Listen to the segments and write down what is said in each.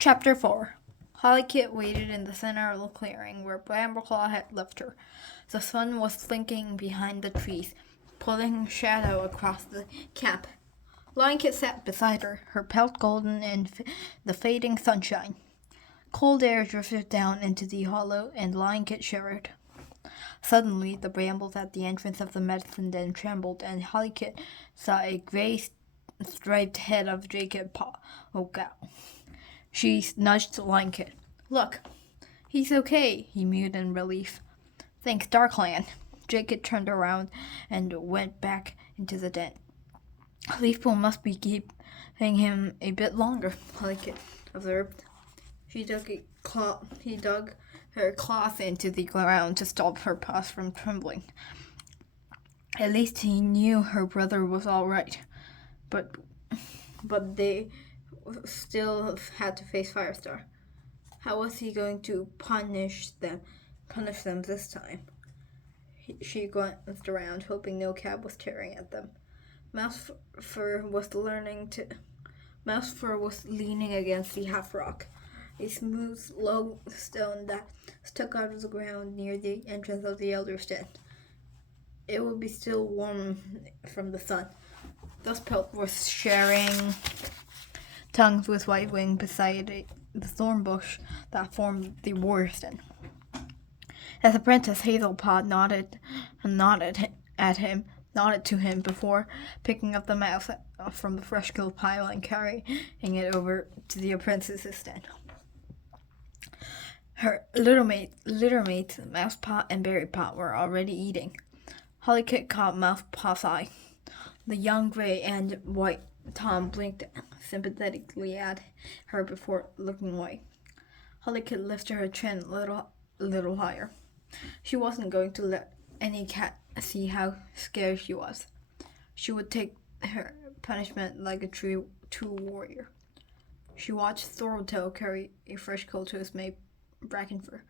Chapter 4. Holly Kit waited in the center of the clearing where Brambleclaw had left her. The sun was slinking behind the trees, pulling shadow across the camp. Lion Kit sat beside her, her pelt golden in the fading sunshine. Cold air drifted down into the hollow, and Lion Kit shivered. Suddenly, the brambles at the entrance of the medicine den trembled, and Holly Kit saw a gray striped head of Jacob poke out. She nudged Lion Kit. "Look, he's okay," he mewed in relief. "Thanks, Darkland." Jacob turned around and went back into the den. "Leafpool must be keeping him a bit longer," Holly Kit observed. He dug her claws into the ground to stop her paws from trembling. At least he knew her brother was all right. But they still had to face Firestar. How was he going to punish them this time? She glanced around, hoping no cab was tearing at them. Mousefur was leaning against the half rock, a smooth, low stone that stuck out of the ground near the entrance of the Elder's Den. It would be still warm from the sun. Dustpelt was sharing tongues with White Wing beside the thorn bush that formed the warrior's den. His apprentice Hazelpod nodded to him before picking up the mouse from the fresh-killed pile and carrying it over to the apprentice's den. Her litter mates, Mousepot and Berrypot, were already eating. Holly Kit caught Mousepot's eye. The young gray and white Tom blinked sympathetically at her before looking away. Holly Kit lifted her chin a little higher. She wasn't going to let any cat see how scared she was. She would take her punishment like a true warrior. She watched Thoroltail carry a fresh coat to his mate Brackenfur.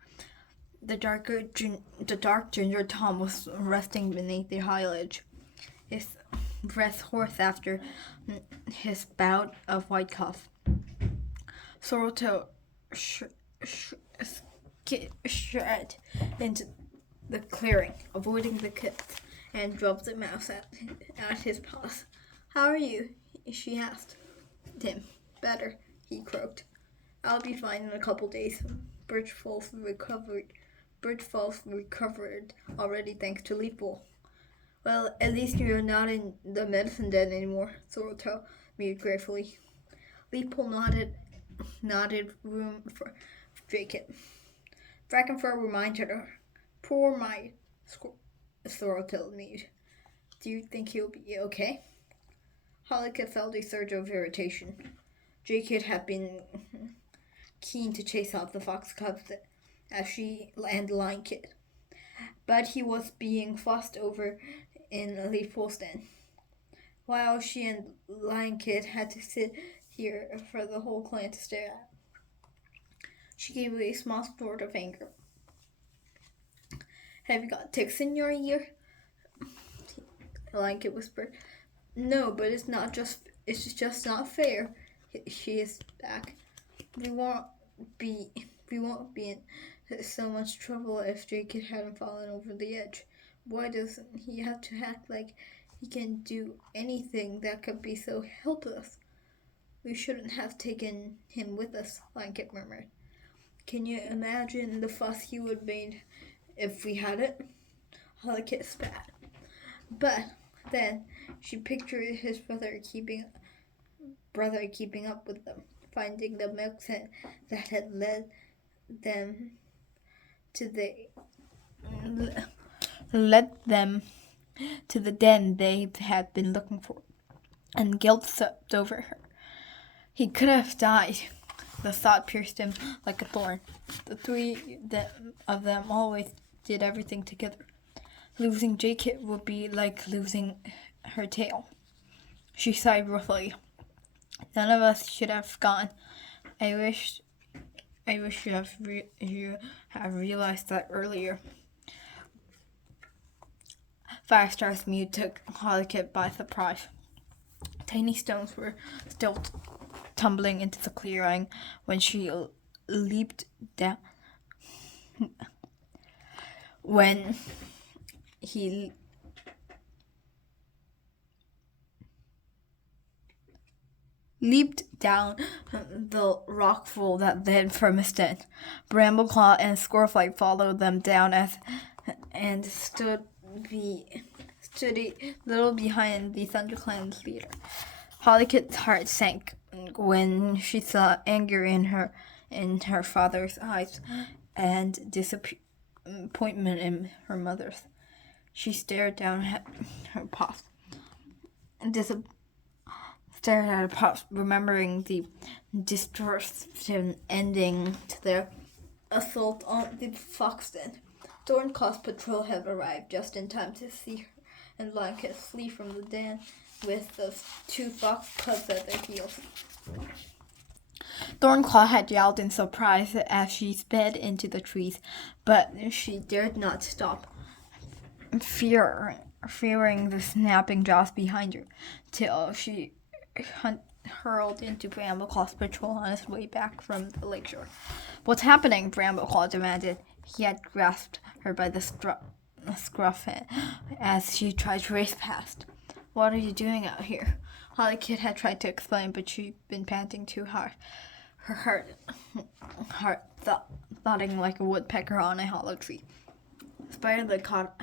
The dark ginger Tom was resting beneath the high ledge, his breath hoarse after his bout of white cough. Thoroltail shred into the clearing, avoiding the kits, and dropped the mouse at his paws. "How are you?" she asked him. "Better," he croaked. "I'll be fine in a couple days." Birchfalls recovered already thanks to Leafpool. "Well, at least you're not in the medicine den anymore," Thoroltail mewed gratefully. Leafpool nodded room for Jacob. Brackenfur reminded her. "Poor mite," Thoroltail mewed. "Do you think he'll be okay?" Holly Kit felt a surge of irritation. Jacob had been keen to chase off the fox cubs as she and Lion Kit, but he was being fussed over in Leafpool's den, while she and Lion Kit had to sit here for the whole clan to stare at. She gave a small snort of anger. "Have you got ticks in your ear?" Lion Kit whispered. "No, but it's just not fair," she hissed back. We won't be in so much trouble if Jacob hadn't fallen over the edge. Why doesn't he have to act like he can do anything that could be so helpless? "We shouldn't have taken him with us," Lion Kit murmured. "Can you imagine the fuss he would have made if we hadn't?" Holly Kit spat. But then she pictured his brother keeping up with them, finding the milk scent that had led them to the den they had been looking for, and guilt swept over her. He could have died. The thought pierced him like a thorn. The three of them always did everything together. Losing Jacob would be like losing her tail. She sighed roughly. "None of us should have gone. I wish you have realized that earlier." Firestar's mew took Holly Kit by surprise. Tiny stones were still tumbling into the clearing when she leaped down. When he leaped down the rockfall that led from his den. Brambleclaw and Scoreflight followed them down and stood a little behind the ThunderClan's leader. Hollykit's heart sank when she saw anger in her father's eyes and disappointment in her mother's. She stared down at her pops stared at her pops, remembering the destruction ending to their assault on the fox den. Thornclaw's patrol had arrived just in time to see her and Blanket flee from the den with the 2 fox cubs at their heels. Thornclaw had yelled in surprise as she sped into the trees, but she dared not stop, fearing the snapping jaws behind her, till she hurled into Brambleclaw's patrol on his way back from the lakeshore. "What's happening?" Brambleclaw demanded. He had grasped her by the scruff as she tried to race past. "What are you doing out here?" Hollykit had tried to explain, but she'd been panting too hard. Her heart thudding like a woodpecker on a hollow tree. Spiderleg caught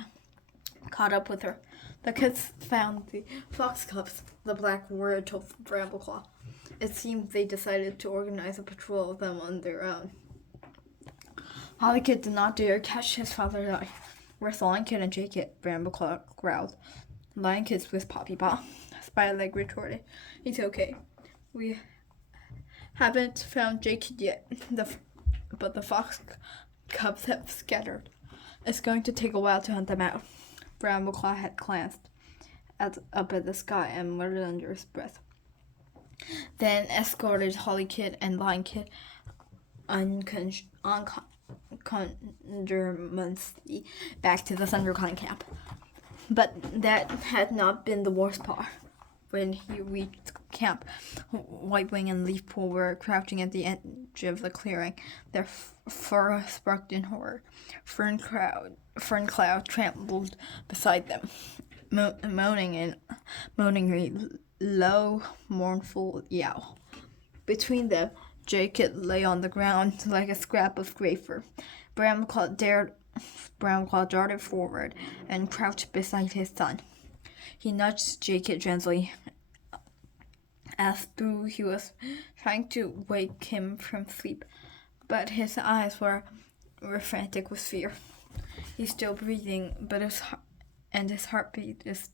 up with her. The kids found the fox cubs, the Black Warrior told Brambleclaw. It seemed they decided to organize a patrol of them on their own. Hollykit did not dare catch his father's eye. "Where's Lionkit and Jaykit?" Brambleclaw growled. "Lionkit's with Poppy Paw," Spiderleg retorted. "He's okay. We haven't found Jaykit yet, but the fox cubs have scattered. It's going to take a while to hunt them out." Brambleclaw had glanced up at the sky and muttered under his breath. Then escorted Hollykit and Lionkit unconjuremently back to the ThunderClan camp. But that had not been the worst part. When he reached camp, Whitewing and Leafpool were crouching at the edge of the clearing, their fur sparked in horror. Ferncloud trampled beside them, moaning a low, mournful yowl. Between them, Jaykit lay on the ground like a scrap of gray fur. Brambleclaw darted forward and crouched beside his son. He nudged Jaykit gently, as though he was trying to wake him from sleep, but his eyes were frantic with fear. "He's still breathing, but his heartbeat is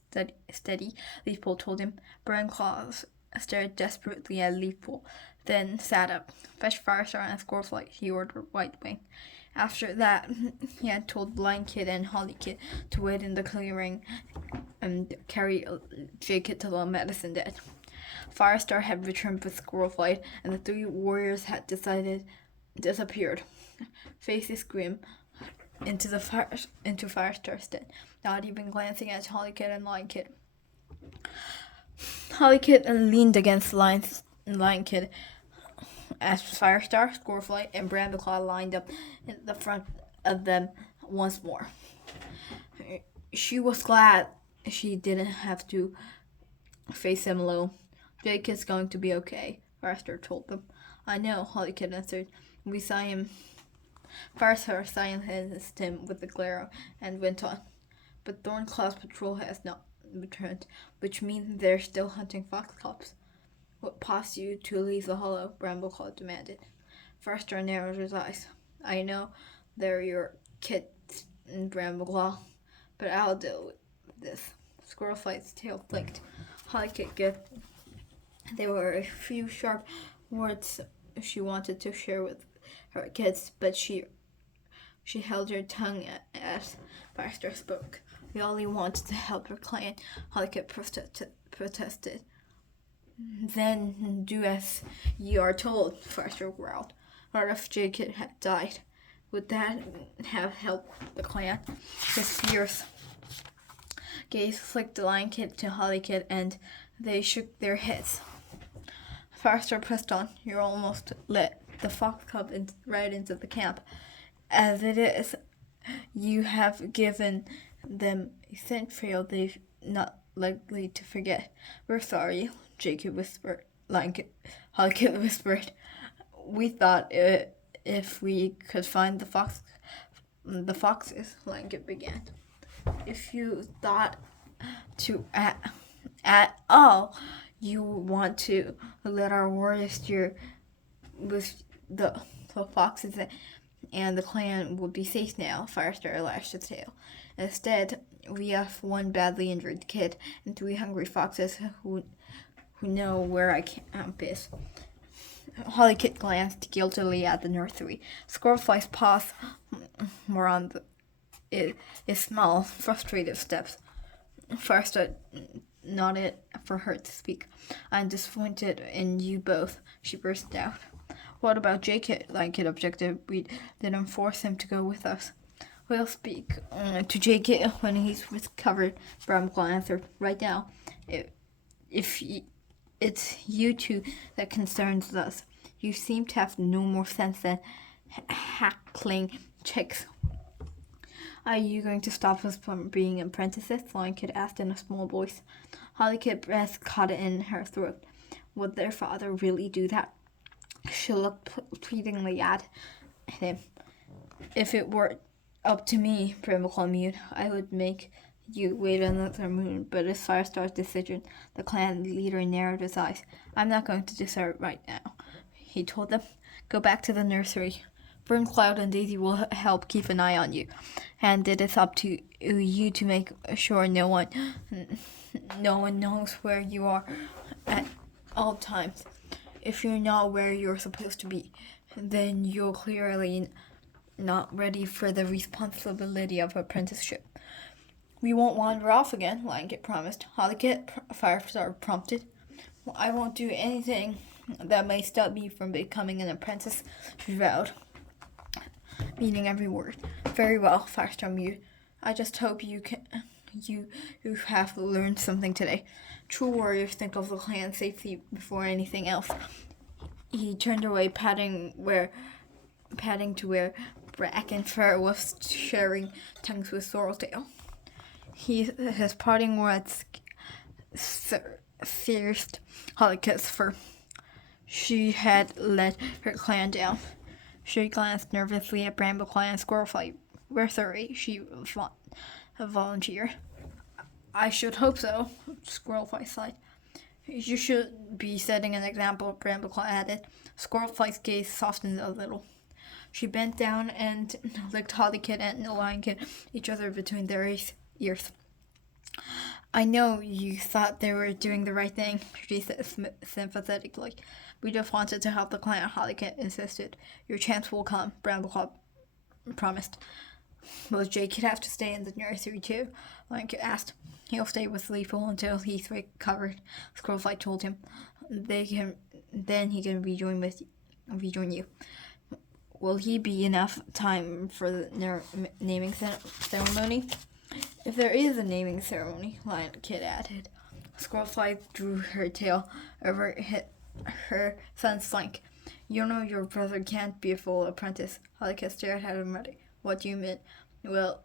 steady," Leafpool told him. Brambleclaw stared desperately at Leafpool, then sat up. "Fetch Firestar and Scoreflight," he ordered Whitewing. After that, he had told Blanket and Hollykit to wait in the clearing and carry Jaykit to the medicine den. Firestar had returned with Scoreflight, and the 3 warriors had disappeared, faces grim, into Firestar's den, not even glancing at Hollykit and Lionkit. Hollykit leaned against Lionkit as Firestar, Scoreflight, and Brambleclaw lined up in the front of them once more. She was glad she didn't have to face him alone. "Jaykit's going to be okay," Firestar told them. "I know," Hollykit answered. "We saw him." Firestar silenced him with a glare and went on. "But Thornclaw's patrol has not returned, which means they're still hunting fox cubs." "What caused you to leave the hollow?" Brambleclaw demanded. Firestar narrowed his eyes. "I know they're your kids, Brambleclaw, but I'll deal with this." Scoreflight's tail flicked. Hollykit get. There were a few sharp words she wanted to share with her kids, but she held her tongue as Firestar spoke. "We only wanted to help her clan," Hollykit protested. "Then do as you are told," Firestar growled. "What if Jaykit had died? Would that have helped the clan?" His fierce gaze flicked the Lionkit to Hollykit, and they shook their heads. Firestar pressed on. You almost let the fox cub right into the camp. As it is, you have given them a scent trail they're not likely to forget. We're sorry, Jacob whispered. Halkett whispered. We thought if we could find the foxes, Langit began. If you thought to at all you want to let our warriors steer with the foxes and the clan will be safe now, Firestar lashed his tail. Instead, we have one badly injured kid and 3 hungry foxes who know where our camp is. Hollykit glanced guiltily at the nursery. Squirrelfly's paws were on his small, frustrated steps. Firestar nodded for her to speak. I'm disappointed in you both, she burst out. What about Jacob? Langkit objected. We didn't force him to go with us. We'll speak to Jacob when he's recovered, Bramclaw answered. Right now, if it's you two that concerns us. You seem to have no more sense than hackling chicks. Are you going to stop us from being apprentices? Langkit asked in a small voice. Hollykit's breath caught in her throat. Would their father really do that? She looked pleadingly at him. If it were up to me, Bramclaw mewed, I would make you wait another moon, but it's Firestar's decision. The clan leader narrowed his eyes. I'm not going to desert right now, he told them. Go back to the nursery. Burncloud and Daisy will help keep an eye on you, and it is up to you to make sure no one knows where you are at all times. If you're not where you're supposed to be, then you're clearly not ready for the responsibility of apprenticeship. We won't wander off again, Langit promised. Hollykit, Firestar prompted. I won't do anything that may stop me from becoming an apprentice, she vowed, meaning every word. Very well, Firestar mewed. I just hope you have learned something today. True warriors think of the clan's safety before anything else. He turned away, padding to where Brackenfur was sharing tongues with Sorreltail. His parting words pierced Hollykit's fur. She had let her clan down. She glanced nervously at Brambleclaw and Squirrelfly. We're sorry, she volunteered. I should hope so, Squirrelfly sighed. You should be setting an example, Brambleclaw added. Squirrelfly's gaze softened a little. She bent down and licked Hollykit and Langkit each other between their ears. I know you thought they were doing the right thing, she said sympathetically. We just wanted to help the clan, Hollykit insisted. Your chance will come, Brambleclaw promised. Will Jake have to stay in the nursery too? Langkit asked. He'll stay with Lethal until he's recovered, Squirrelfly told him. Then he can rejoin you. Will he be enough time for the naming ceremony? If there is a naming ceremony, Langkit added. Squirrelfly drew her tail over her son's flank. You know your brother can't be a full apprentice. Hollykit stared at him ready. What do you mean? Well,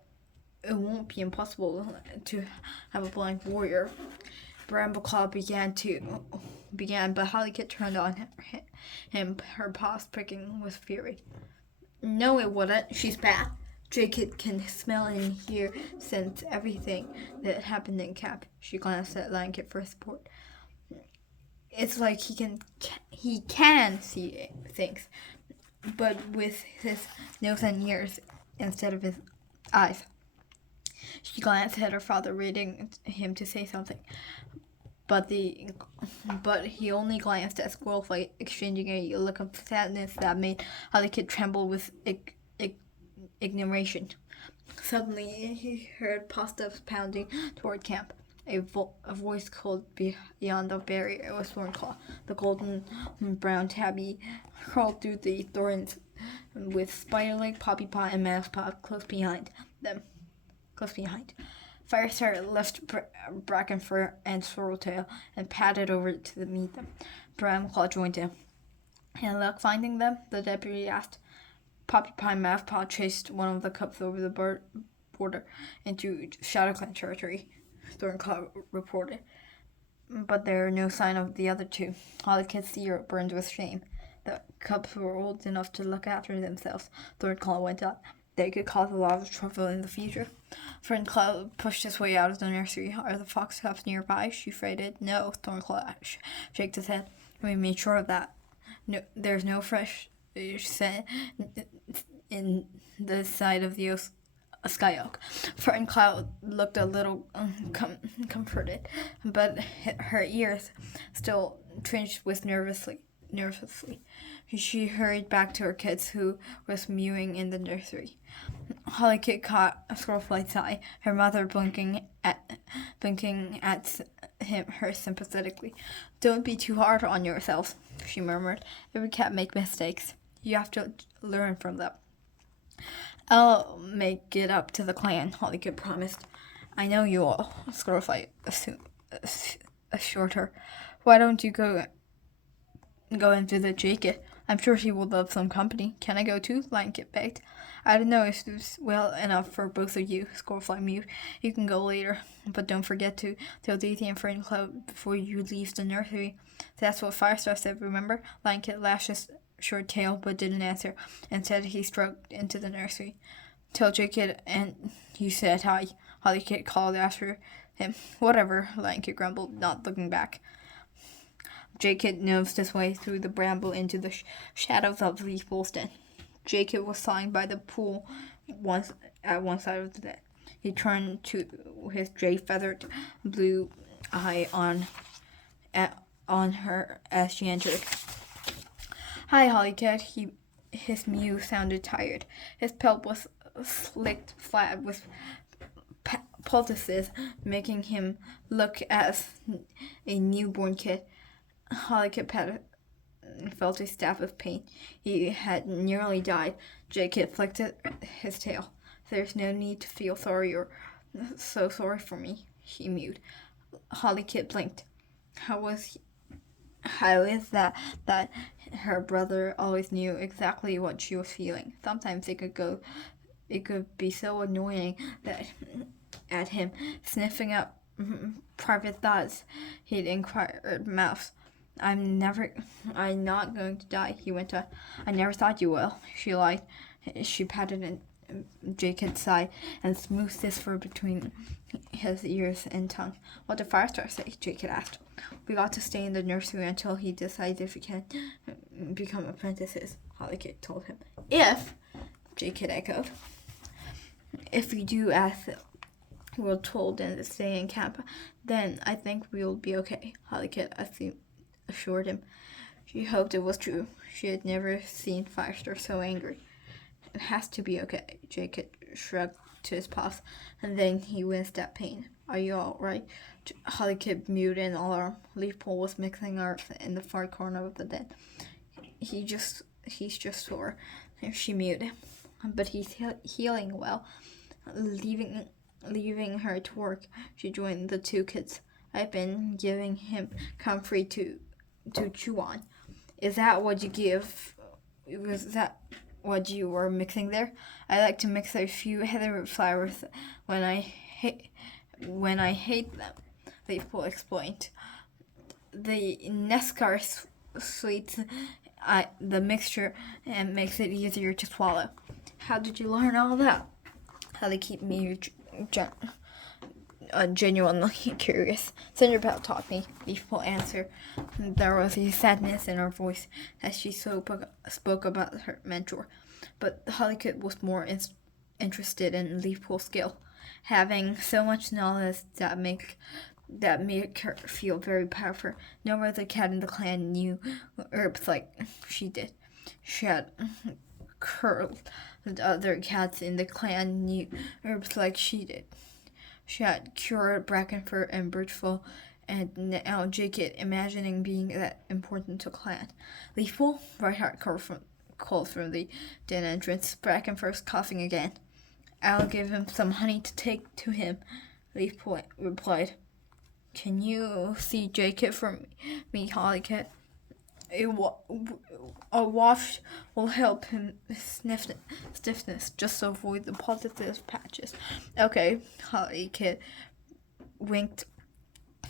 it won't be impossible to have a blind warrior. Brambleclaw began, but Hollykit turned on him, her paws pricking with fury. No, it wouldn't. She's bad. Jacob can smell and hear, sense everything that happened in camp. She glanced at Langkit for support. It's like he can see things, but with his nose and ears instead of his eyes. She glanced at her father, reading him to say something, but he only glanced at Squirrelfly, exchanging a look of sadness that made Hollykit tremble with ignoration. Suddenly, he heard footsteps pounding toward camp. A voice called beyond the barrier. It was Thornclaw. The golden brown tabby crawled through the thorns with Spiderleg, Poppypaw, and Mousepaw close behind. Firestar left Brackenfur and Sorreltail and padded over to meet them. Bramclaw joined him. "Any luck finding them?" the deputy asked. Poppy Pie Mouthpaw chased one of the cubs over the border into ShadowClan territory, Thornclaw reported. "But there are no sign of the other two." Holly's ear burned with shame. "The cubs were old enough to look after themselves," Thornclaw went on. "They could cause a lot of trouble in the future." Thornclaw pushed his way out of the nursery. "Are the fox cubs nearby?" she freighted. "No," Thornclaw shook his head. "We made sure of that. No, there's no fresh scent in the side of the Sky Oak." Thornclaw looked a little comforted, but her ears still twinged with nervously. She hurried back to her kids, who was mewing in the nursery. Holly caught Squirrelflight's eye, her mother blinking at her sympathetically. "Don't be too hard on yourself," she murmured. "Every cat makes mistakes. You have to learn from them." "I'll make it up to the clan," Holly promised. "I know you will," Squirrelflight assured her. "Why don't you go and visit Jacob? I'm sure he will love some company." "Can I go too?" Blanket begged. "I don't know if it's well enough for both of you," Squirrelfly mewed. "You can go later, but don't forget to tell Daisy and Thornclaw before you leave the nursery." "That's what Firestar said, remember?" Blanket lashed his short tail but didn't answer. Instead, he stroked into the nursery. "Tell Jacob and you said hi," Holly called after him. "Whatever," Blanket grumbled, not looking back. Jacob nosed his way through the bramble into the shadows of Leafpool's den. Jacob was lying by the pool at one side of the den. He turned to his jay-feathered blue eye on her as she entered. "Hi, Hollycat." His mew sounded tired. His pelt was slicked flat with poultices, making him look as a newborn kid. Hollycat felt a stab of pain. He had nearly died. Jacob flicked his tail. "There's no need to feel sorry or so sorry for me," he mewed. Hollycat blinked. How is that her brother always knew exactly what she was feeling. Sometimes it could be so annoying that at him, sniffing up private thoughts, he'd inquired mouth. I'm not going to die," he went on. "I never thought you will," she lied. She patted Jacob's side and smoothed his fur between his ears and tongue. "What did Firestar say?" Jacob asked. "We got to stay in the nursery until he decides if we can become apprentices," Holly told him. "If?" Jacob echoed. "If we do as we're told and stay in camp, then I think we'll be okay," Holly assured him. She hoped it was true. She had never seen Firestar so angry. "It has to be okay," Jacob shrugged to his paws, and then he winced at pain. "Are you all right?" Holly mewed in alarm. Leafpool was mixing earth in the far corner of the den. He's just sore," she mewed. "But he's healing well." Leaving her to work, she joined the two kids. "I've been giving him comfrey to chew on." Was that what you were mixing there?" "I like to mix a few heather flowers when I hate them," Leafpool explained. "The Nescar sweets the mixture and makes it easier to swallow." "How did you learn all that?" Holly keep me genuinely curious. "Cinderbell taught me," Leafpool answered. There was a sadness in her voice as she spoke about her mentor, but Hollycut was more interested in Leafpool's skill, having so much knowledge that made her feel very powerful. No other cat in the clan knew herbs like she did. She had curled the other cats in the clan knew herbs like she did. She had cured Brackenfur and Birchful, and now Jacob imagining being that important to clan. "Leafpool?" Brightheart called from the den entrance. Brackenfur's coughing again. "I'll give him some honey to take to him," Leafpool replied. "Can you see Jacob for me, Hollycat?" A wash will help him stiffness, just to avoid the positive patches. Okay, Holly Kid winked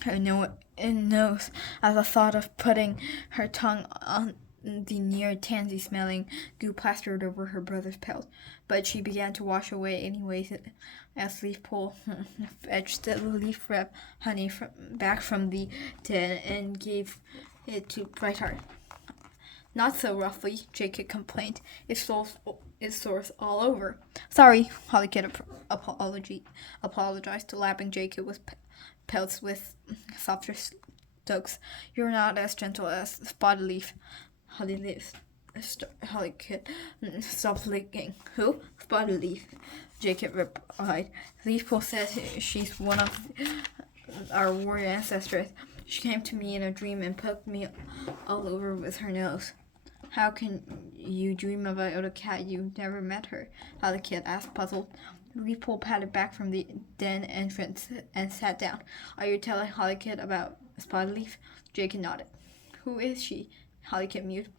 her nose at the thought of putting her tongue on the near tansy-smelling goo plastered over her brother's pelt, but she began to wash away anyways as Leafpool fetched the leaf wrap honey back from the tin and gave it to Brightheart. Not so roughly, Jacob complained. It sores all over. Sorry, Holly Kid apologized, lapping Jacob with pelts with softer strokes. You're not as gentle as Spotted Leaf. Holly Kid stopped licking. Who? Spotted Leaf, Jacob replied. Leafpool says she's one of our warrior ancestors. She came to me in a dream and poked me all over with her nose. How can you dream about a cat? You never met her, Holly Kid asked, puzzled. Leafpool padded back from the den entrance and sat down. Are you telling Holly Kid about Spotted Leaf? Jacob nodded. Who is she? Holly Kid mewed.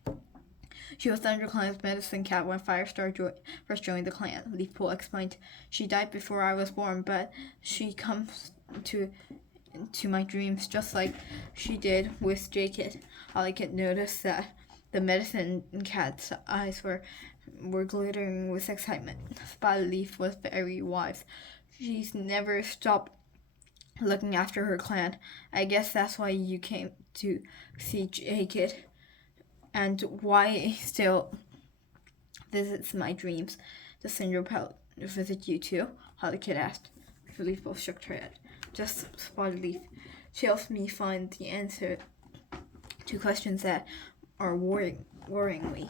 She was ThunderClan's medicine cat when Firestar first joined the clan, Leafpool explained. She died before I was born, but she comes to my dreams just like she did with Jacob. Holly Kid noticed that the medicine cat's eyes were glittering with excitement. Spotted Leaf was very wise. She's never stopped looking after her clan. I guess that's why you came to see Jacob, and why he still visits my dreams. Does Cinderpelt visit you too? Holly Kid asked. Leaf both shook her head. Just Spotted Leaf. She helps me find the answer to questions that are worrying me,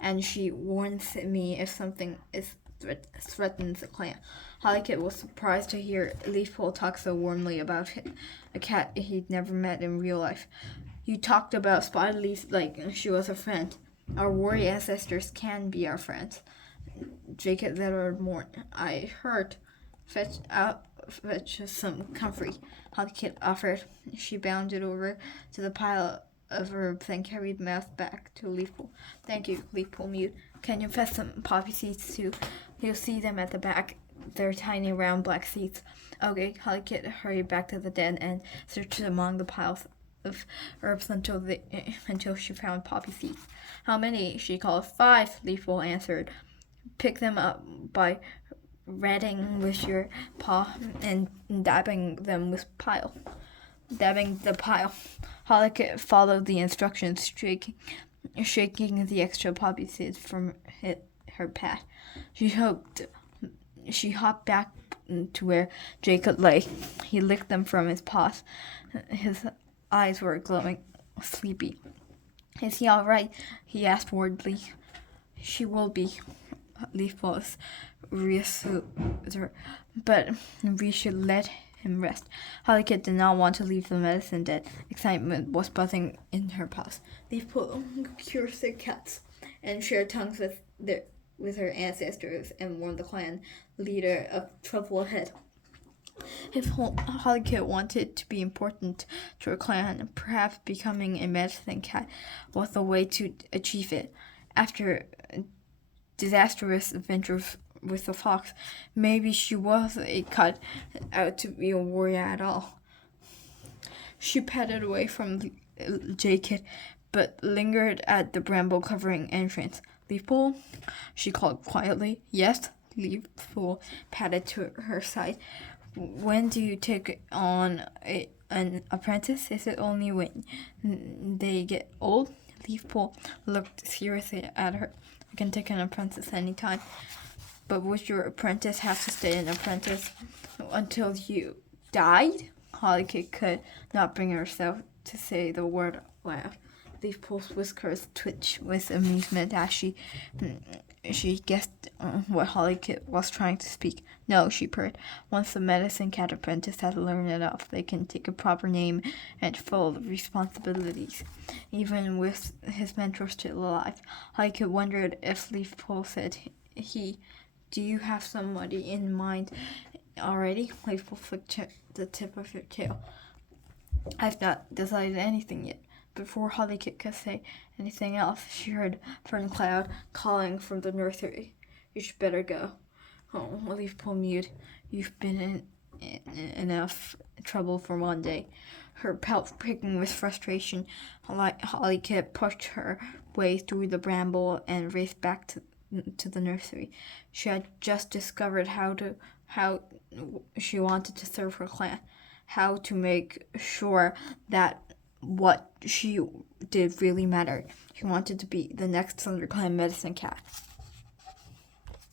and she warns me if something threatens the clan. Holly Kid was surprised to hear Leafpool talk so warmly about a cat he'd never met in real life. You talked about Spotted Leaf like she was a friend. Our warrior ancestors can be our friends. Jacob lettered more. I heard. Fetch some comfrey, Holly Kid offered. She bounded over to the pile of herbs and carried mouth back to Leafpool. Thank you, Leafpool mewed. Can you fetch some poppy seeds too? You'll see them at the back. They're tiny round black seeds. Okay, Holly Kid hurried back to the den and searched among the piles of herbs until she found poppy seeds. How many? She called. 5, Leafpool answered. Pick them up by ratting with your paw and dabbing the pile. Holly Kid followed the instructions, shaking the extra poppy seeds from her path. She hopped back to where Jacob lay. He licked them from his paws. His eyes were glowing, sleepy. Is he all right? He asked worriedly. She will be, Leafpool reassured her, but we should let him rest. Holly Kid did not want to leave the medicine den. Excitement was buzzing in her paws. Leafpool cures their cats and shared tongues with her ancestors and warned the clan leader of trouble ahead. If Holly Kid wanted to be important to her clan, perhaps becoming a medicine cat was the way to achieve it. After disastrous adventures with the fox, maybe she was a cut out to be a warrior at all. She padded away from Jacob, but lingered at the bramble-covering entrance. Leafpool? She called quietly. Yes? Leafpool padded to her side. When do you take on an apprentice? Is it only when they get old? Leafpool looked seriously at her. I can take an apprentice anytime. But would your apprentice have to stay an apprentice until you died? Holly Kid could not bring herself to say the word loud. Leafpool's whiskers twitched with amusement as she guessed what Holly Kid was trying to speak. No, she purred. Once the medicine cat apprentice has learned enough, they can take a proper name and full responsibilities, even with his mentor still alive. Holly Kid wondered if Leafpool said he. Do you have somebody in mind already? Leafpool flicked the tip of her tail. I've not decided anything yet, before Holly could say anything else, she heard Fern Cloud calling from the nursery. You should better go. Oh, Leafpool mewed. You've been in enough trouble for one day. Her pelt pricking with frustration, Holly Kit pushed her way through the bramble and raced back to the nursery. She had just discovered how she wanted to serve her clan, how to make sure that what she did really mattered. She wanted to be the next ThunderClan medicine cat.